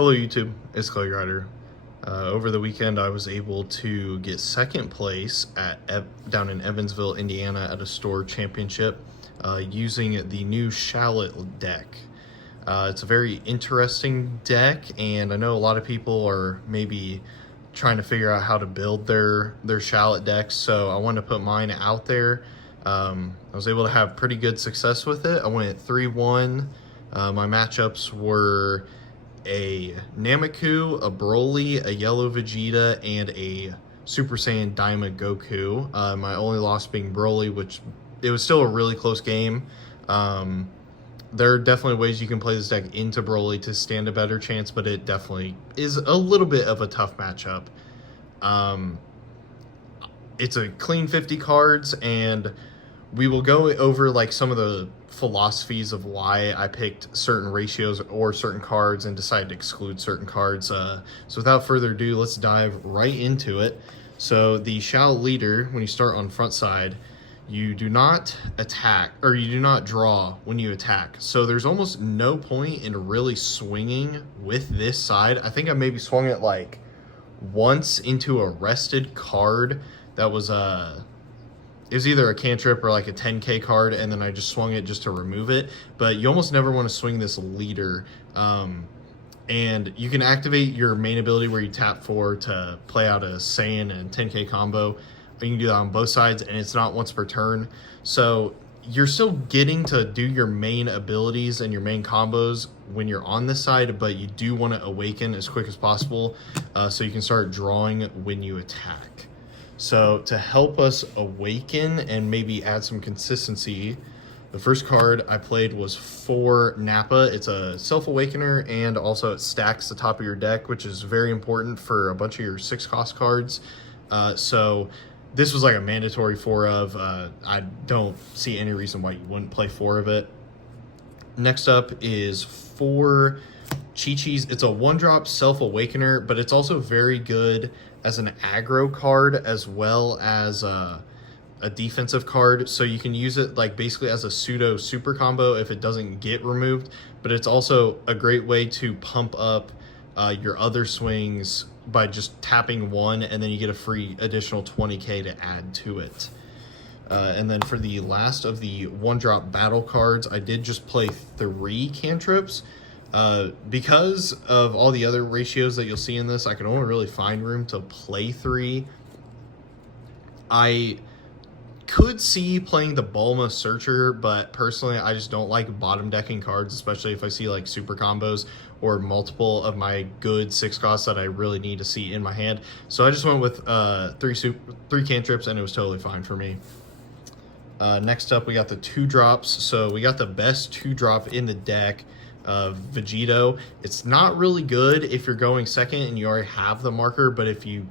Hello YouTube, it's Clay Rider. Over the weekend I was able to get second place down in Evansville, Indiana at a store championship using the new Shallot deck. It's a very interesting deck, and I know a lot of people are maybe trying to figure out how to build their Shallot decks, so I wanted to put mine out there. I was able to have pretty good success with it. I went 3-1. My matchups were a NamekKu, a Broly, a Yellow Vegeta, and a Super Saiyan DaimaKu. My only loss being Broly, which it was still a really close game. There are definitely ways you can play this deck into Broly to stand a better chance, but it definitely is a little bit of a tough matchup. It's a clean 50 cards, and we will go over like some of the philosophies of why I picked certain ratios or certain cards and decided to exclude certain cards. So without further ado, let's dive right into it. So the Shallot leader, when you start on front side, you do not attack, or you do not draw when you attack. So there's almost no point in really swinging with this side. I think I maybe swung it like once into a rested card that was it was either a cantrip or like a 10k card, and then I just swung it just to remove it. But you almost never want to swing this leader. And you can activate your main ability where you tap 4 to play out a Saiyan and 10k combo. You can do that on both sides, and it's not once per turn. So you're still getting to do your main abilities and your main combos when you're on this side, but you do want to awaken as quick as possible so you can start drawing when you attack. So to help us awaken and maybe add some consistency, the first card I played was for Nappa. It's a self-awakener, and also it stacks the top of your deck, which is very important for a bunch of your 6-cost cards. So this was like a mandatory 4 of. I don't see any reason why you wouldn't play 4 of it. Next up is 4 Chi-Chi's. It's a 1-drop self-awakener, but it's also very good as an aggro card as well as a defensive card. So you can use it like basically as a pseudo super combo if it doesn't get removed, but it's also a great way to pump up your other swings by just tapping 1, and then you get a free additional 20k to add to it. And then for the last of the 1-drop battle cards, I did just play 3 cantrips. Because of all the other ratios that you'll see in this, I can only really find room to play 3. I could see playing the Bulma Searcher, but personally I just don't like bottom decking cards, especially if I see like super combos or multiple of my good 6-costs that I really need to see in my hand. So I just went with 3 cantrips, and it was totally fine for me. Next up, we got the 2-drops. So we got the best 2-drop in the deck of Vegito. It's not really good if you're going second and you already have the marker, but if you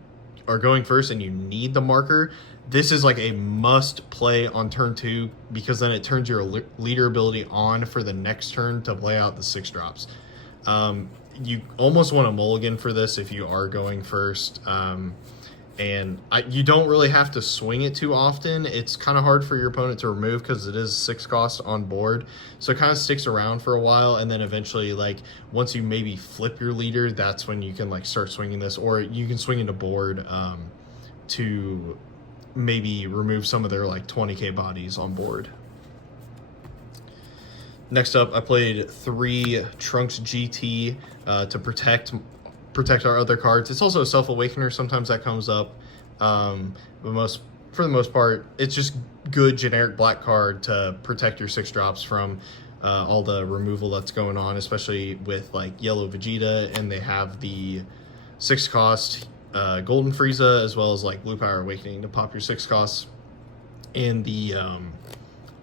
are going first and you need the marker, this is like a must play on turn 2, because then it turns your leader ability on for the next turn to play out the 6-drops. You almost want a mulligan for this if you are going first. And you don't really have to swing it too often. It's kind of hard for your opponent to remove because it is 6-cost on board. So it kind of sticks around for a while, and then eventually, like, once you maybe flip your leader, that's when you can like start swinging this, or you can swing into board to maybe remove some of their like 20k bodies on board. Next up, I played 3 Trunks GT to protect our other cards. It's also a self-awakener. Sometimes that comes up, but for the most part, it's just good generic black card to protect your 6-drops from all the removal that's going on, especially with like Yellow Vegeta, and they have the 6-cost Golden Frieza, as well as like Blue Power Awakening to pop your 6-costs, and the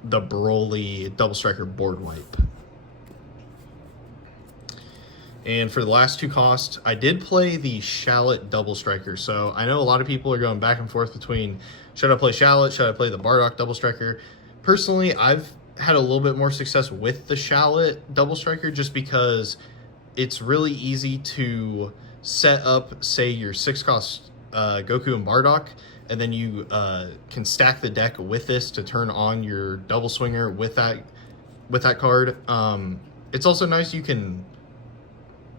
Broly Double Striker board wipe. And for the last 2 costs, I did play the Shallot Double Striker. So I know a lot of people are going back and forth between, should I play Shallot, should I play the Bardock Double Striker? Personally, I've had a little bit more success with the Shallot Double Striker, just because it's really easy to set up, say, your 6-cost Goku and Bardock, and then you can stack the deck with this to turn on your double swinger with that card. It's also nice, you can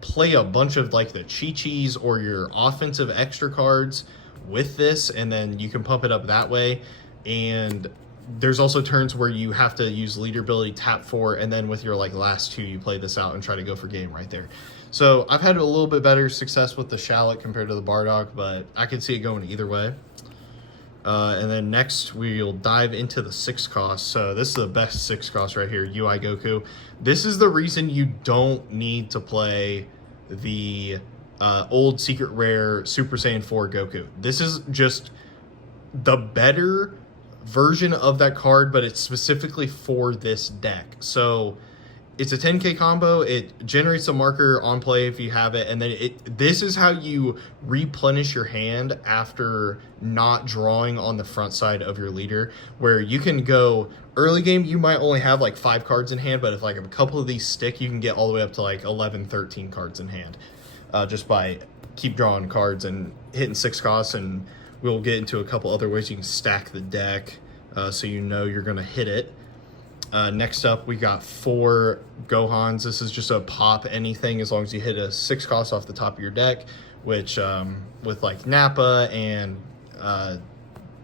play a bunch of like the Chi-Chis or your offensive extra cards with this, and then you can pump it up that way. And there's also turns where you have to use leader ability, tap 4, and then with your like last 2 you play this out and try to go for game right there. So I've had a little bit better success with the Shallot compared to the Bardock, but I can see it going either way. And then next we'll dive into the 6 cost. So this is the best 6 cost right here, UI Goku. This is the reason you don't need to play the old secret rare Super Saiyan 4 Goku. This is just the better version of that card, but it's specifically for this deck. So it's a 10k combo. It generates a marker on play if you have it, and then this is how you replenish your hand after not drawing on the front side of your leader, where you can go early game, you might only have like 5 cards in hand, but if like a couple of these stick, you can get all the way up to like 11, 13 cards in hand, just by keep drawing cards and hitting 6 costs. And we'll get into a couple other ways you can stack the deck, so you know you're gonna hit it. Next up, we got 4 Gohans. This is just a pop anything as long as you hit a 6 cost off the top of your deck, which with like Nappa and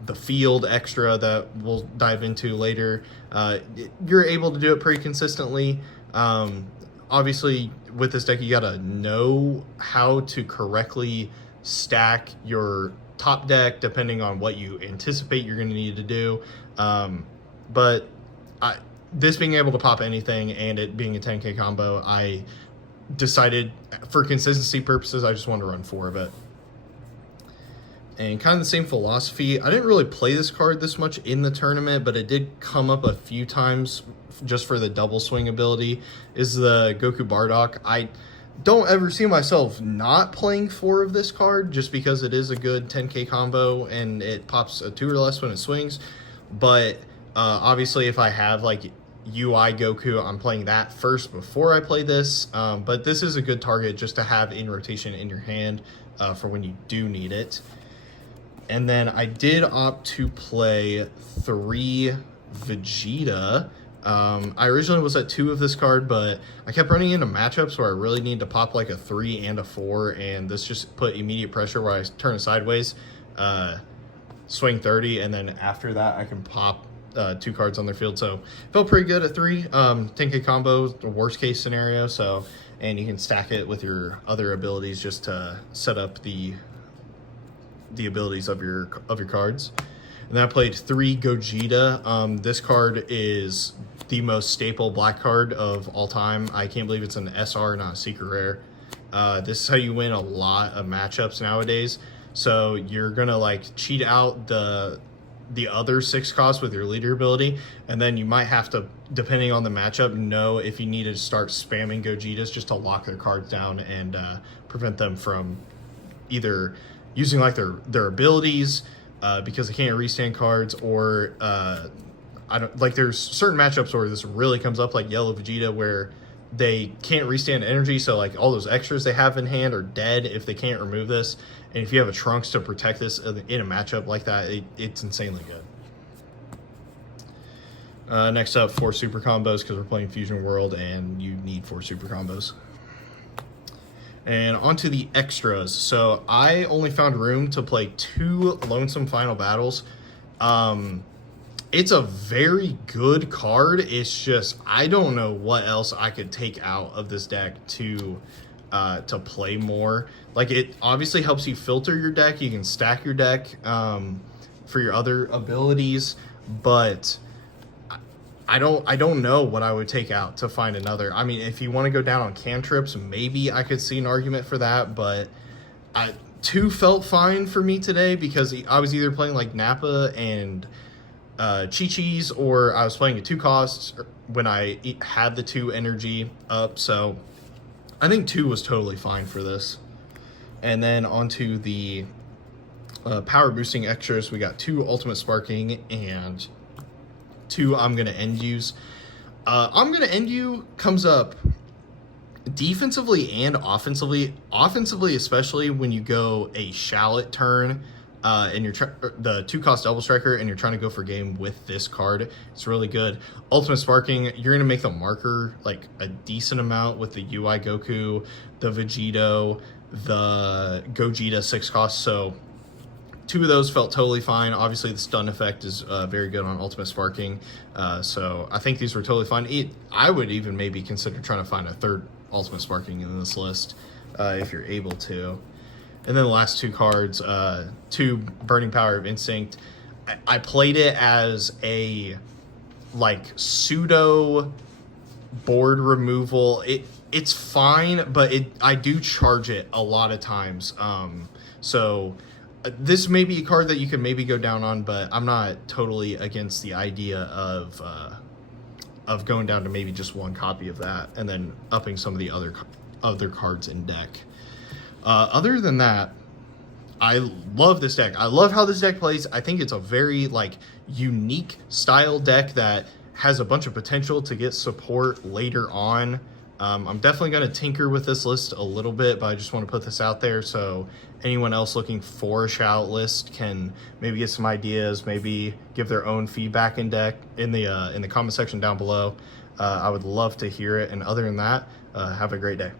the field extra that we'll dive into later, you're able to do it pretty consistently. Obviously, with this deck, you gotta know how to correctly stack your top deck depending on what you anticipate you're going to need to do. But this being able to pop anything and it being a 10k combo, I decided for consistency purposes, I just wanted to run 4 of it. And kind of the same philosophy. I didn't really play this card this much in the tournament, but it did come up a few times just for the double swing ability, is the Goku Bardock. I don't ever see myself not playing 4 of this card just because it is a good 10k combo and it pops a 2 or less when it swings. But obviously if I have like UI Goku, I'm playing that first before I play this. But this is a good target just to have in rotation in your hand for when you do need it. And then I did opt to play 3 Vegeta. I originally was at 2 of this card, but I kept running into matchups where I really need to pop like a 3 and a 4, and this just put immediate pressure where I turn it sideways, swing 30, and then after that I can pop 2 cards on their field. So felt pretty good at 3. 10k combo, the worst case scenario. So, and you can stack it with your other abilities just to set up the abilities of your cards. And then I played 3 Gogeta. This card is the most staple black card of all time. I can't believe it's an SR, not a secret rare. This is how you win a lot of matchups nowadays. So you're gonna like cheat out the other 6 costs with your leader ability, and then you might have to, depending on the matchup, know if you need to start spamming Gogetas just to lock their cards down and prevent them from either using like their abilities because they can't restand cards, or I don't like, there's certain matchups where this really comes up, like Yellow Vegeta, where they can't restand energy, so like all those extras they have in hand are dead if they can't remove this. And if you have a Trunks to protect this in a matchup like that, it's insanely good. Next up, 4 super combos, because we're playing Fusion World and you need 4 super combos. And onto the extras. So I only found room to play 2 Lonesome Final Battles. It's a very good card. It's just, I don't know what else I could take out of this deck to play more. Like, it obviously helps you filter your deck. You can stack your deck for your other abilities, but I don't know what I would take out to find another. I mean, if you want to go down on cantrips, maybe I could see an argument for that, but 2 felt fine for me today because I was either playing like Nappa and Chi-Chis, or I was playing at 2 costs when I had the 2 energy up. So I think 2 was totally fine for this. And then onto the power boosting extras, we got 2 ultimate sparking and 2 I'm gonna end use. I'm gonna end you comes up defensively and offensively. Offensively, especially when you go a Shallot turn and you're the 2-cost double striker, and you're trying to go for game with this card, it's really good. Ultimate Sparking, you're gonna make the marker like a decent amount with the UI Goku, the Vegito, the Gogeta 6-cost. So 2 of those felt totally fine. Obviously, the stun effect is very good on Ultimate Sparking. So I think these were totally fine. I would even maybe consider trying to find a 3rd Ultimate Sparking in this list if you're able to. And then the last 2 cards, 2 Burning Power of Instinct. I played it as a like pseudo board removal. It's fine, but I do charge it a lot of times. So this may be a card that you can maybe go down on, but I'm not totally against the idea of going down to maybe just 1 copy of that and then upping some of the other cards in deck. Other than that, I love this deck. I love how this deck plays. I think it's a very like unique style deck that has a bunch of potential to get support later on. I'm definitely going to tinker with this list a little bit, but I just want to put this out there so anyone else looking for a Shallot list can maybe get some ideas, maybe give their own feedback in the comment section down below. I would love to hear it. And other than that, have a great day.